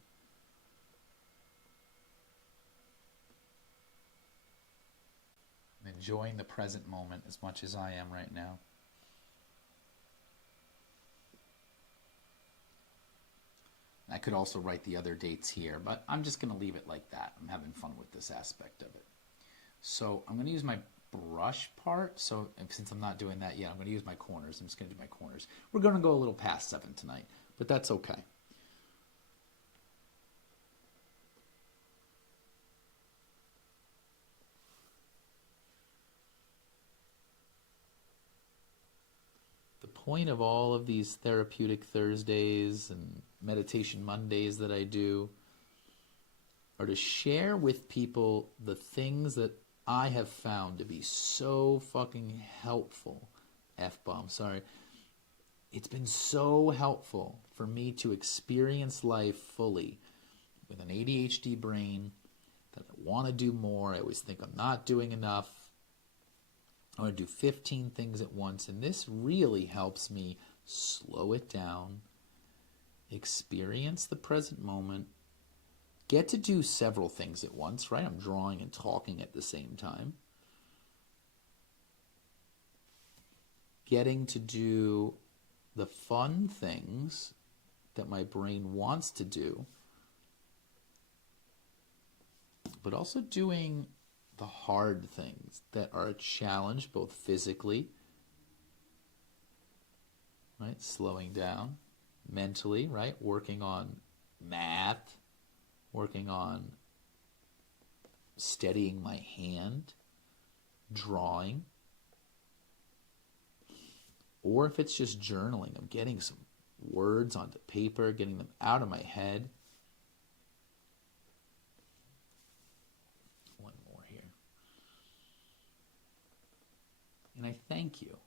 I'm enjoying the present moment as much as I am right now. I could also write the other dates here, but I'm just going to leave it like that. I'm having fun with this aspect of it. So I'm going to use my brush part. So since I'm not doing that yet, I'm going to use my corners. I'm just going to do my corners. We're going to go a little past 7 tonight, but that's okay. The point of all of these Therapeutic Thursdays and Meditation Mondays that I do are to share with people the things that I have found to be so fucking helpful. F-bomb, sorry. It's been so helpful for me to experience life fully with an ADHD brain that I want to do more. I always think I'm not doing enough. I want to do 15 things at once, and this really helps me slow it down, experience the present moment, get to do several things at once, right? I'm drawing and talking at the same time. Getting to do the fun things that my brain wants to do, but also doing the hard things that are a challenge, both physically, right? Slowing down, mentally, right? Working on math, working on steadying my hand, drawing, or if it's just journaling, I'm getting some words onto paper, getting them out of my head. One more here. And I thank you.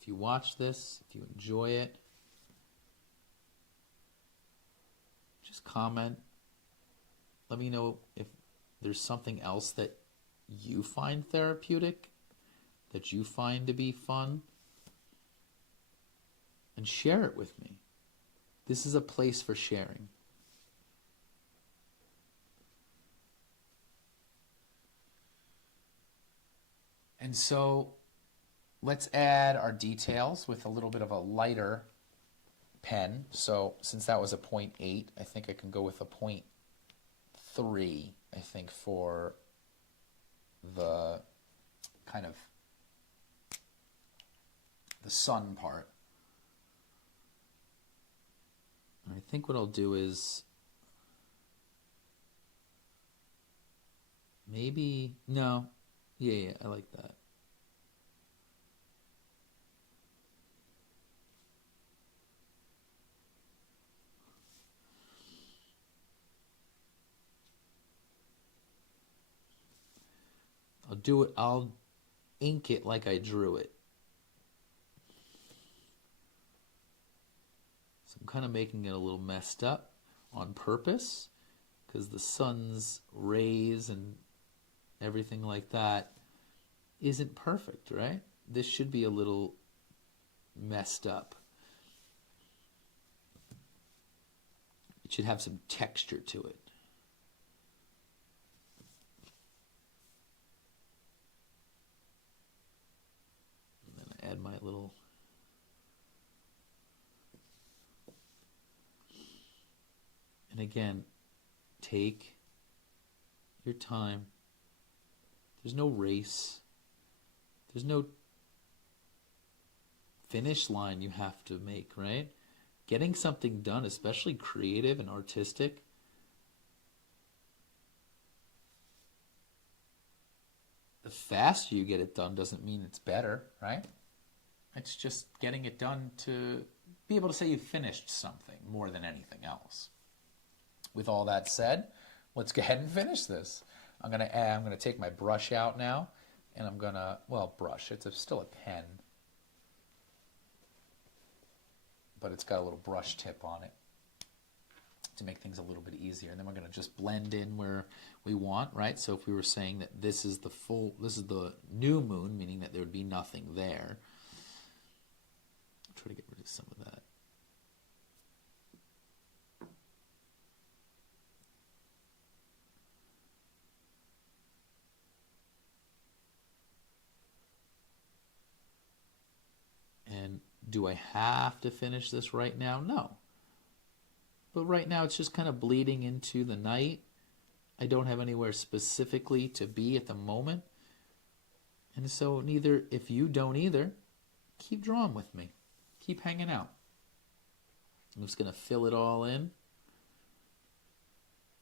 If you watch this, if you enjoy it, just comment. Let me know if there's something else that you find therapeutic, that you find to be fun, and share it with me. This is a place for sharing. And so let's add our details with a little bit of a lighter pen. So since that was a 0.8, I think I can go with a 0.3, I think, for the kind of the sun part. And I think what I'll do is maybe, no, yeah, I like that. I'll ink it like I drew it. So I'm kind of making it a little messed up on purpose because the sun's rays and everything like that isn't perfect, right? This should be a little messed up. It should have some texture to it. my little... And again, take your time. There's no race. There's no finish line you have to make, right? Getting something done, especially creative and artistic, the faster you get it done doesn't mean it's better, right? It's just getting it done to be able to say you finished something more than anything else. With all that said, let's go ahead and finish this. I'm gonna take my brush out now, and I'm gonna, well, brush. It's still a pen, but it's got a little brush tip on it to make things a little bit easier. And then we're gonna just blend in where we want, right? So if we were saying that this is the new moon, meaning that there would be nothing there. I'll try to get rid of some of that. And do I have to finish this right now? No. But right now it's just kind of bleeding into the night. I don't have anywhere specifically to be at the moment. And so if you don't either, keep drawing with me. Keep hanging out. I'm just going to fill it all in.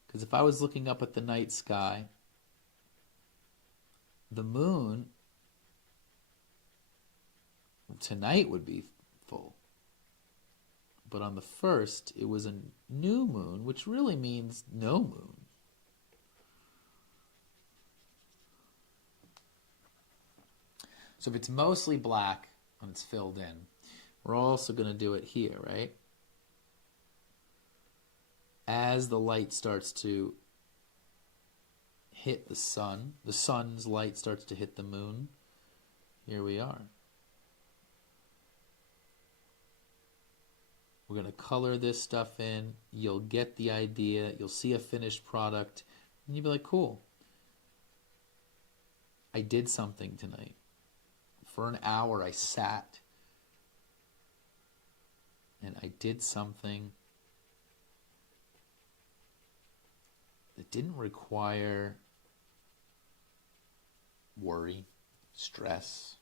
Because if I was looking up at the night sky, the moon tonight would be full. But on the 1st, it was a new moon, which really means no moon. So if it's mostly black when it's filled in, we're also going to do it here, right? As the light starts to hit the sun's light starts to hit the moon, here we are. We're going to color this stuff in. You'll get the idea. You'll see a finished product. And you'll be like, cool. I did something tonight. For an hour I sat. And I did something that didn't require worry, stress.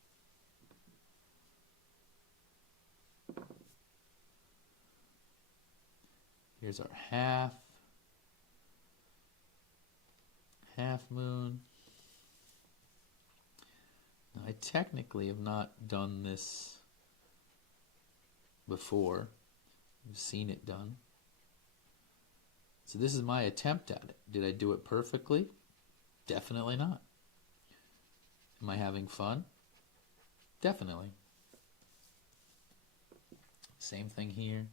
Here's our half moon. Now, I technically have not done this before. I've seen it done. So this is my attempt at it. Did I do it perfectly? Definitely not. Am I having fun? Definitely. Same thing here.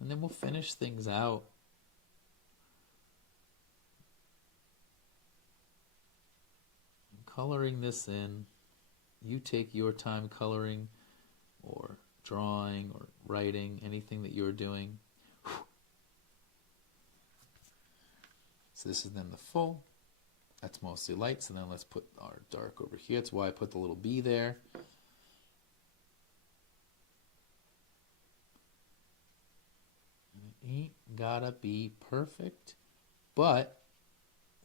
And then we'll finish things out. I'm coloring this in. You take your time coloring or drawing or writing, anything that you're doing. So this is then the full. That's mostly light. So then let's put our dark over here. That's why I put the little bee there. Ain't gotta be perfect, but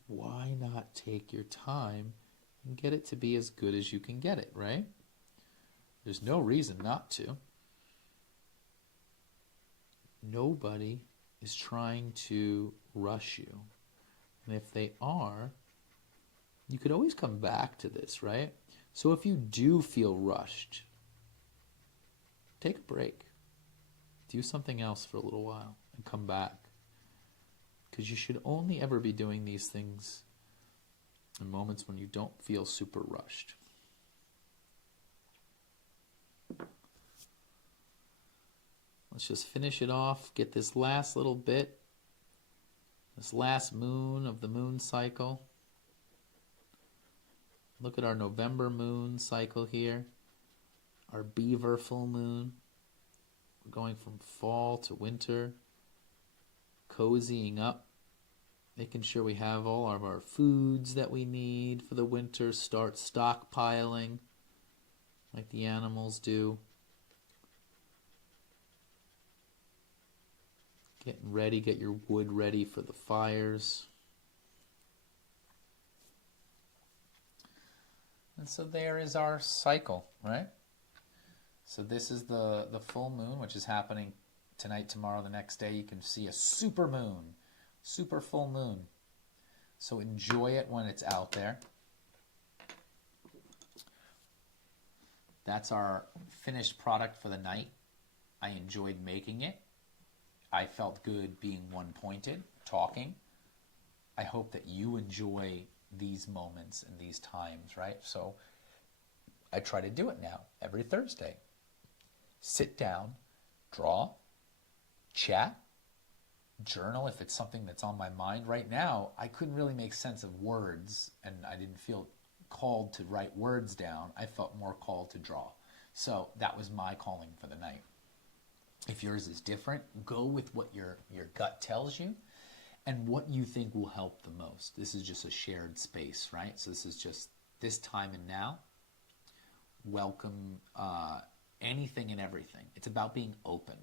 why not take your time and get it to be as good as you can get it, right? There's no reason not to. Nobody is trying to rush you. And if they are, you could always come back to this, right? So if you do feel rushed, take a break. Do something else for a little while and come back. Because you should only ever be doing these things in moments when you don't feel super rushed. Let's just finish it off. Get this last little bit. This last moon of the moon cycle. Look at our November moon cycle here. Our beaver full moon. We're going from fall to winter, cozying up. making sure we have all of our foods that we need for the winter. Start stockpiling like the animals do. Getting ready, get your wood ready for the fires. And so there is our cycle, right? So this is the full moon, which is happening tonight, tomorrow, the next day. You can see a super moon, super full moon. So enjoy it when it's out there. That's our finished product for the night. I enjoyed making it. I felt good being one-pointed, talking. I hope that you enjoy these moments and these times, right? So I try to do it now every Thursday. Sit down, draw, chat, journal if it's something that's on my mind. Right now, I couldn't really make sense of words, and I didn't feel called to write words down. I felt more called to draw. So that was my calling for the night. If yours is different, go with what your gut tells you and what you think will help the most. This is just a shared space, right? So this is just this time and now. Welcome anything and everything. It's about being open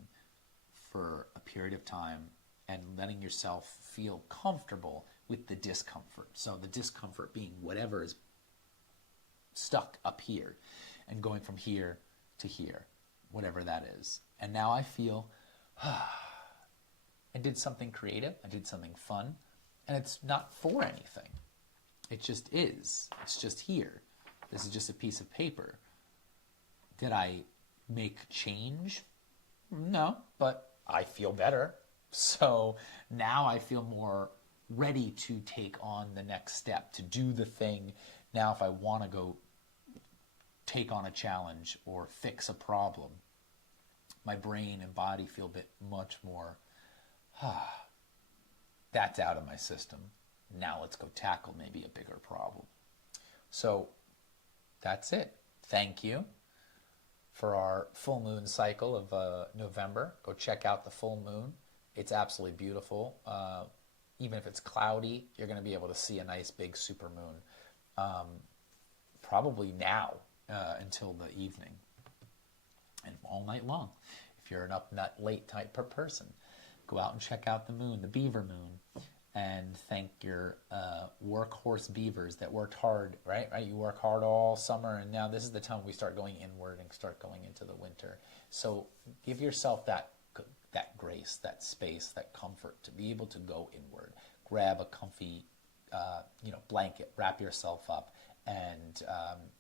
for a period of time and letting yourself feel comfortable with the discomfort. So the discomfort being whatever is stuck up here and going from here to here, whatever that is. And now I feel, I did something creative, I did something fun, and it's not for anything. It just is. It's just here. This is just a piece of paper. Did I make change? No, but I feel better. So now I feel more ready to take on the next step, to do the thing. Now if I want to go take on a challenge or fix a problem, my brain and body feel a bit much more, that's out of my system. Now let's go tackle maybe a bigger problem. So that's it. Thank you for our full moon cycle of November. Go check out the full moon. It's absolutely beautiful. Even if it's cloudy, you're going to be able to see a nice big super moon. Probably now until the evening and all night long. If you're an up late type of person, go out and check out the moon, the beaver moon, and thank your workhorse beavers that worked hard, right? You work hard all summer, and now this is the time we start going inward and start going into the winter. So give yourself that grace, that space, that comfort to be able to go inward. Grab a comfy blanket, wrap yourself up, and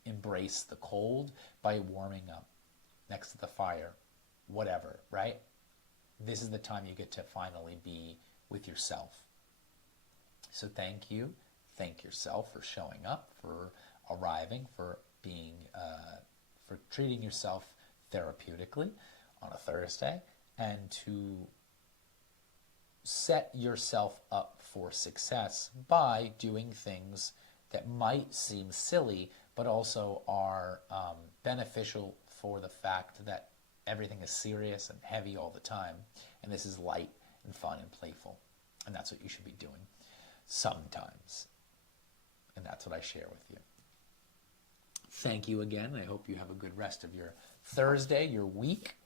embrace the cold by warming up next to the fire, whatever, right? This is the time you get to finally be with yourself. So thank you. Thank yourself for showing up, for arriving, for being, for treating yourself therapeutically on a Thursday, and to set yourself up for success by doing things that might seem silly, but also are beneficial for the fact that everything is serious and heavy all the time, and this is light and fun and playful, and that's what you should be doing sometimes, and that's what I share with you. Thank you again. I hope you have a good rest of your Thursday, your week,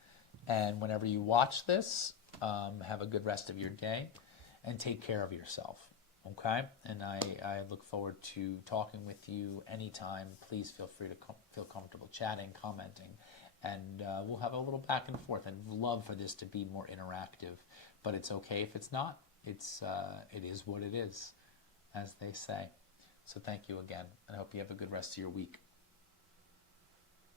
and whenever you watch this, have a good rest of your day, and take care of yourself. Okay? And I look forward to talking with you anytime. Please feel free to feel comfortable chatting, commenting, and we'll have a little back and forth. I'd love for this to be more interactive, but it's okay if it's not. It is what it is, as they say. So thank you again, and I hope you have a good rest of your week.